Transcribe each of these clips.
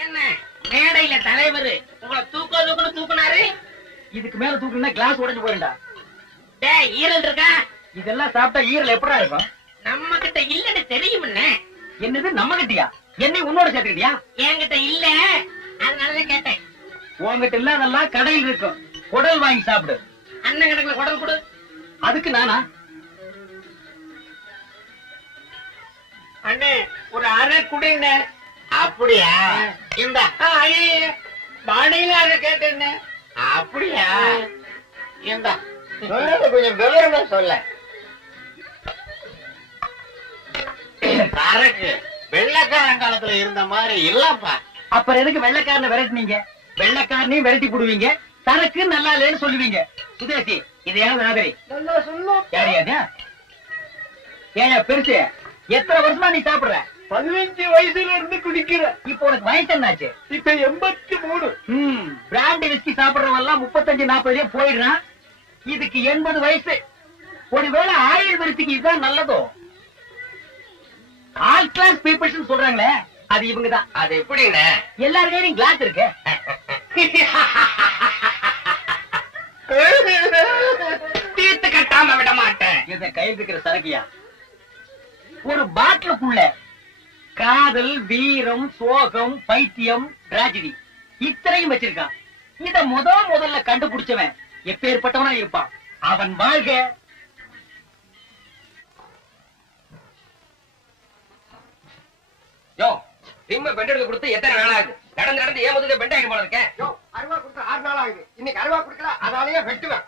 என்ன மேடையில தலைவர் உங்களை தூக்குனாரு? இதுக்கு மேல தூக்குனா கிளாஸ் உடைஞ்சு போயிருண்டா. டேய், ஈரல் இருக்கா? இதெல்லாம் சாப்பிட்டா ஈரல் எப்படா இருக்கும்? நம்ம கிட்ட இல்லன்னு தெரியும்ல. என்னது நம்ம கிட்டயா? என்னை உன்னோட சேர்த்துக்கிட்டியா? என்கிட்ட இல்ல, அதனாலதான் கேட்டேன். உங்ககிட்ட இல்லாதெல்லாம் கடையில் இருக்கும். குடல் வாங்கி சாப்பிடு. அண்ணன் கணக்குல குடல் கொடு. அதுக்கு நானா? அண்ணே, ஒரு அரை குடிங்க. அப்படியா? இந்த பாடையில அதை கேட்டேன். அப்படியா? இந்த கொஞ்சம் விவரமா சொல்ல. சரக்கு வெள்ளைக்காரங்காலத்துல இருந்த மாதிரி இல்லப்பா. அப்புறம் எதுக்கு வெள்ளைக்காரனை விரட்டினீங்க? வெள்ளைக்காரனையும் விரட்டி போடுவீங்க, சரக்கு நல்லா இல்லைன்னு சொல்லுவீங்க. சுதேசி, இதையாவது நாகரி யாரையா? ஏன் பெருசு, எத்தனை வருஷமா நீ சாப்பிடுற? 15 வயசுல இருந்து குடிக்கிற. இப்போ உனக்கு வயசு என்னாச்சு? இப்ப 83. பிராண்டி விஸ்கி சாப்பிடுறவெல்லாம் 35-40 போயிடுறான். இதுக்கு 80 வயசு. ஒருவேளை ஆயுள் விருத்திக்கு இதுதான் நல்லதோ? ஆல் கிளாஸ் பீப்புள்ஸ் சொல்றாங்களே, அது இவங்கதான். அது எப்படின்னு எல்லார் கையிலும் கிளாஸ் இருக்கு. தீர்த்து கட்டாம விட மாட்டேன். இத கையில் இருக்கிற சரக்கியா? ஒரு பாட்டிலுக்குள்ள காதல், வீரம், சோகம், பைத்தியம், டிராஜடி இத்தனையும் வச்சிருக்கான். இத முதல்ல கண்டுபிடிச்சவன் எப்பேற்பட்டவனா இருப்பான். அவன் வாழ்க. யோ, திம்ம பெண்டெடுத்து கொடுத்து எத்தனை நாள் ஆகுது? நடந்து ஏன் முதுக பெண்டாகி போல இருக்கேன். அருவா கொடுத்து 6 நாள் ஆகுது. இன்னைக்கு அருவா கொடுக்கல, அதாலேயே வெட்டுவேன்.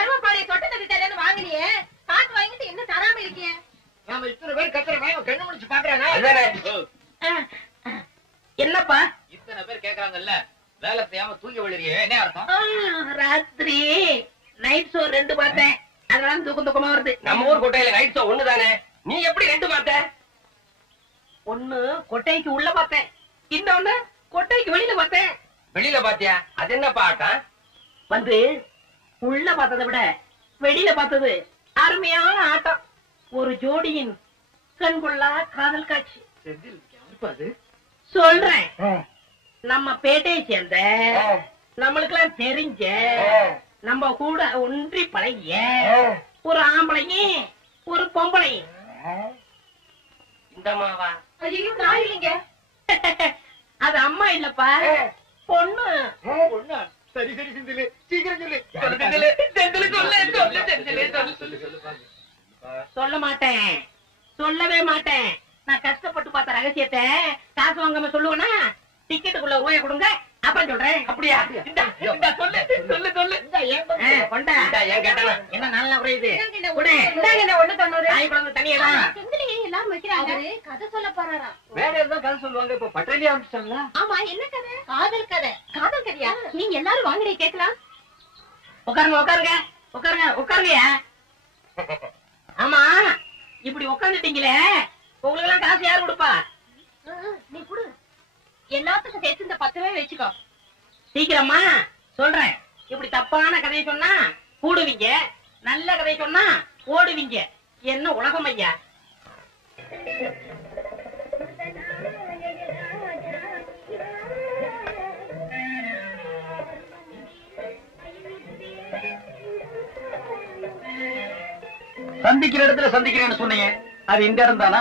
அருவாப்பாளைய தொட்டு தட்டி தரேன்னு வாங்கினியே, காசு வாங்கிட்டு என்ன தராம இருக்கிய? நாம இத்தனை பேர் கத்துறவன் கண்ணு முடிச்சு பாக்குறாங்க. என்னப்பா இத்தனை பேர் கேக்குறாங்கல்ல, வேலை செய்யாம தூங்கி விழுறியே, என்ன அர்த்தம்? ராத்திரி நைட் ஷோ 2 பார்த்தேன், அதனால தூக்கமா வருது. நம்ம ஊர் கொட்டையில நைட் ஷோ ஒண்ணுதானே, நீ எப்படி 2 பார்த்த? ஒண்ணு கொட்டைக்கு உள்ள பார்த்தேன், இன்னொன்னு கொட்டைக்கு வெளியில பார்த்தேன். வெளியில பாத்தியா? அது என்ன பாட்டம்? வந்து உள்ள பார்த்ததை விட வெளியில பார்த்தது அருமையான ஆட்டம். ஒரு ஜோடியின் கண்கொள்ளா காதல் காட்சி. சொல்றேன், நம்ம பேட்டையை சேர்ந்த, நம்மளுக்கெல்லாம் தெரிஞ்ச, நம்ம கூட ஒன்றி பழகிய ஒரு ஆம்பளையும் ஒரு பொம்பளையும். இந்த மாவா? ஐயோ, நான் இல்லைங்க. அது அம்மா இல்லப்பா, பொண்ணு. ஒண்ணா? சரி சரி செந்திலு, சீக்கிரம் சொல்லு. சொல்ல மாட்டேன், சொல்லவே மாட்டேன். நான் கஷ்டப்பட்டு பார்த்த ரகசியத்தை காசு வாங்காம சொல்லுவேனா? டிக்கெட்டுக்குள்ள ரூபாய் கொடுங்க, அப்புறம் சொல்றேன். அப்படியா? சொல்லு. கொண்டா, ஏன் கேட்டா என்ன நல்லா குறையுது. எல்லாரும் வைக்கிறாங்க. கதை சொல்ல போறாரா? வேற ஏதாவது கதை சொல்லுவாங்க. இப்ப பட்டேலியா ஆரம்பிச்சிட்டாங்களா? ஆமா, என்ன கதை? காதல் கதை. காதல் கதையா? நீங்க எல்லாரும் வாங்கடி கேட்கலாம். உட்காருங்க. ஆமா, இப்படி உட்காந்துட்டீங்களே, உங்களுக்கு எல்லாம் காசு யாரு கொடுப்பா? நீ குடு. எல்லாத்துக்கும் சேர்த்து இந்த 10 ரூபாய் வச்சுக்கோ. சீக்கிரமா சொல்றேன். இப்படி தப்பான கதையை சொன்னா கூடுவீங்க, நல்ல கதையை சொன்னா ஓடுவீங்க. என்ன உலகம் ஐயா? சந்திக்கிற இடத்துல சந்திக்கிறேன்னு சொன்னீங்க, அது இந்த இடம் தானா?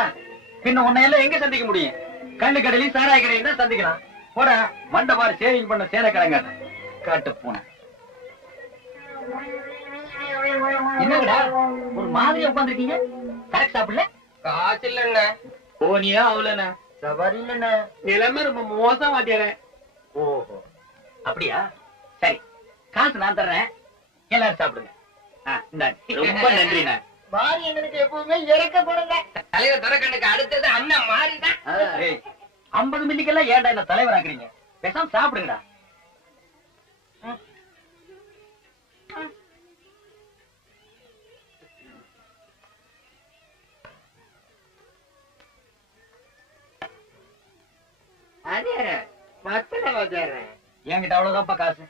பின்ன உன்னை எல்லாம் எங்க சந்திக்க முடியும்? கண்ணு கடையிலையும் சாராய கடையிலும் தான் சந்திக்கலாம். போட மண்டபாரு சேவிங் பண்ண சேர கடைங்க காட்டு போன. என்னடா ஒரு மாதிரி உட்காந்துருக்கீங்க? கரெக்ட் சாப்பிடல? காசு இல்ல. போனியா அவ்வளவுண்ணா? சவாரி இல்ல. நிலைமை ரொம்ப மோசம் வாத்தியாரே. ஓஹோ, அப்படியா? சரி, காசு நான் தர்றேன், எல்லாரும் சாப்பிடுங்க. ரொம்ப நன்றிண்ணா. மாறி எங்களுக்கு எப்பவுமே இறக்க கொடுங்க. தலைவர் துறக்கண்ணுக்கு அடுத்தது அண்ணன் மாறிதான். 50 மில்லிக்கெல்லாம் ஏன்டா என்ன தலைவர் ஆக்குறீங்க? பேசாம சாப்பிடுங்கடா. என்கிட்ட அவ்வளவுதான்ப்பா காசு.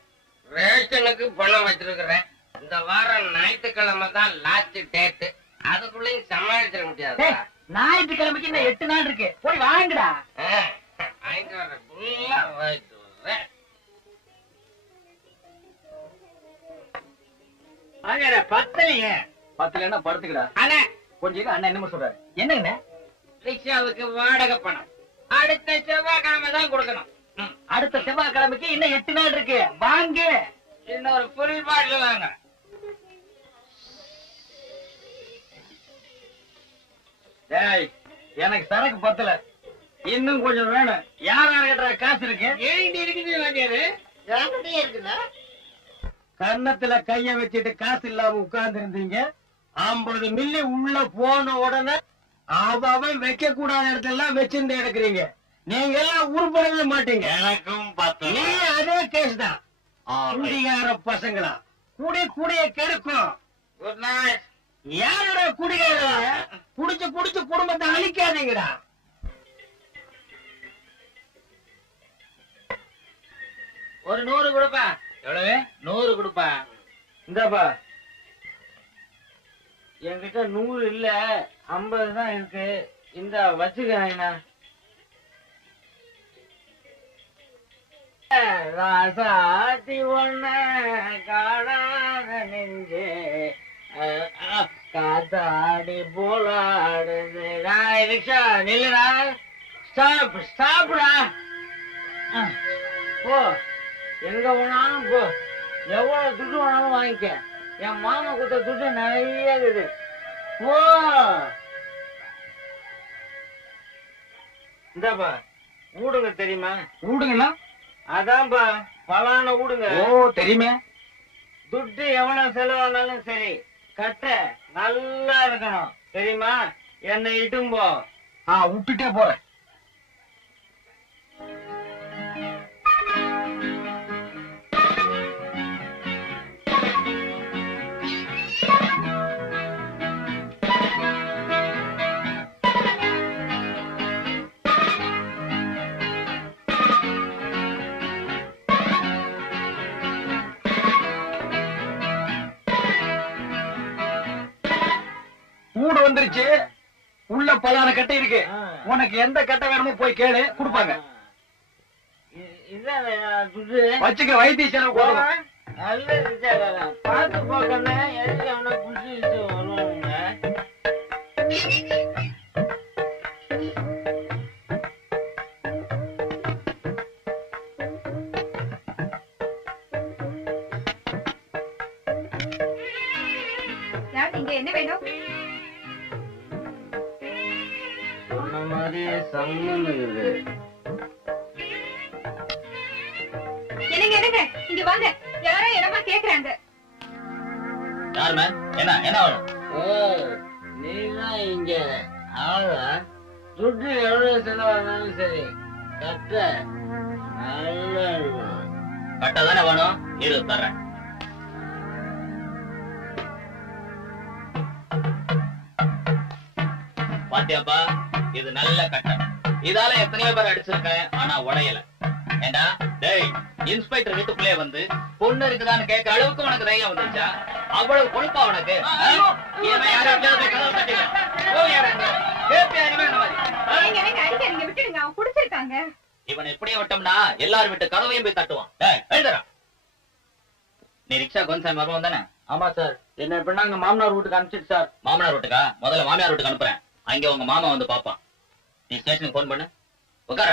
ரேஷனுக்கு பணம் வச்சிருக்கிறேன். இந்த வாரம் ஞாயிற்றுக்கிழமை தான் லாஸ்ட் டேட். அதுக்குள்ளயும் சமாளிச்சிட முடியாது. ஞாயிற்றுக்கிழமைக்கு இன்னும் 8 நாள் இருக்கு, போய் வாங்குடா. வாங்கிட்டு வர்றேன். போயிட்டு வரேன். பத்தலையே. பத்தலைன்னா படுத்துக்கடா. அண்ணே, கொஞ்சம் இரு, அண்ணன் என்னமோ சொல்றாரு. என்னங்கண்ணே? ரிக்ஷாவுக்கு வாடகை பணம் அடுத்த செவ்வாய்க்கிழமை தான் கொடுக்கணும். அடுத்த செவ்வாய்க்கிழமைக்கு இன்னும் 8 நாள் இருக்கு. வாங்க. இன்னொரு ஃபுல் பாட்டில் வாங்க. டேய், எனக்கு சரக்கு பத்தல, இன்னும் கொஞ்சம் வேணும். யார் கிட்ட காசு இருக்கு? இருக்குது வாத்தியாரு. என்கிட்டயே இருக்குல்ல. கன்னத்துல கைய வச்சுட்டு காசு இல்லாம உட்கார்ந்து இருந்தீங்க. 50 மில்லி உள்ள போன உடனே அவன் வைக்க கூடாத இடத்தெல்லாம் வச்சிருந்து எடுக்கிறீங்க. நீங்க எல்லாம் உருப்படவே மாட்டீங்க. எனக்கும் நீ அதே கேஸ் தான். குடிகார பசங்களா குடிய கெடுக்கும். Good night. யாரோட குடிகார குடிச்சு குடிச்சு குடும்பத்தை அழிக்காதீங்கடா. ஒரு 100 கொடுப்பா. எவ்வளவு? 100 கொடுப்பா. இந்தாப்பா. என்கிட்ட 100 இல்ல, 50 தான் இருக்கு. இந்த வச்சுக்கண்ணா. ராசாத்தி ஒண்ண காணாத நெஞ்சே காத்தாடி போலாடுது. ரிக்ஷா நில்லுடா. ஸ்டாப் ஸ்டாப்டா. போ, எங்க போனாலும் போ, எவ்வளவு துட்டு வேணாலும் வாங்கிக்க. என் மாமா கொடுத்த துட்டு நிறைய இருக்குது. போ. இந்தாப்பா, ஊடுங்க தெரியுமா? ஊடுங்கண்ணா. அதான்பா, பலான ஊடுங்க. ஓ, தெரியுமே. துட்டு எவ்வளவு செலவானாலும் சரி, கட்ட நல்லா இருக்கணும். தெரியுமா? என்னை இட்டும் போ. விட்டுட்டே போறேன். ஊடு வந்துருச்சு. உள்ள பலான கட்டை இருக்கு. உனக்கு எந்த கட்டை வேணுமோ போய் கேளு, கொடுப்பாங்க. இதான் துட்டு. வச்சுக்க, வைத்திய செலவு கொடுங்க. நல்ல ரிச்சாதான் பார்த்து போக்கண்ணே. எதுக்கு அவனை புடிச்சு வருவாங்க. இங்க என்ன வேணும்? சொன்ன மாதிரியே சம்மன் இருக்குது. என்னங்க என்னங்க, இங்க வாங்க. யாரோ இடமா கேக்குறாங்க. யார் மேம்? என்ன என்ன வேணும்? நீதான் இங்க ஆளா? துட்டு எவ்வளவு செலவானாலும் சரி, கட்ட நல்லா இருக்கும். கட்டை தானே வேணும்? இரு, தர்றேன். பாத்தியாப்பா, இது நல்ல கட்டை. இதால எத்தனையோ பேர் அடிச்சிருக்கேன், ஆனா உடையல. ஏண்டா டேய், இன்ஸ்பெக்டர் வீட்டுக்குள்ளே வந்து பொண்ணு இருக்குதான்னு கேட்க அளவுக்கு உனக்கு தைரியம் வந்துச்சா? அவ்வளவு கொழுப்பா உனக்கு? அடிக்காதீங்க, விட்டுடுங்க. அவன் குடிச்சிருக்காங்க. இவன் எப்படியே விட்டோம்னா எல்லாரும் விட்டு கதவையும் போய் தட்டுவான். எழுதுறா. நீ ரிக்ஷா கோன்சாமி மருமகன் தானே? ஆமா சார். என்ன எப்படின்னா அங்க மாமனார் வீட்டுக்கு அனுப்பிச்சிட்டு சார். மாமனார் வீட்டுக்கா? முதல்ல மாமியார் வீட்டுக்கு அனுப்புறேன். அங்க உங்க மாமா வந்து பாப்பான். நீ ஸ்டேஷனுக்கு போன் பண்ணு. உட்கார.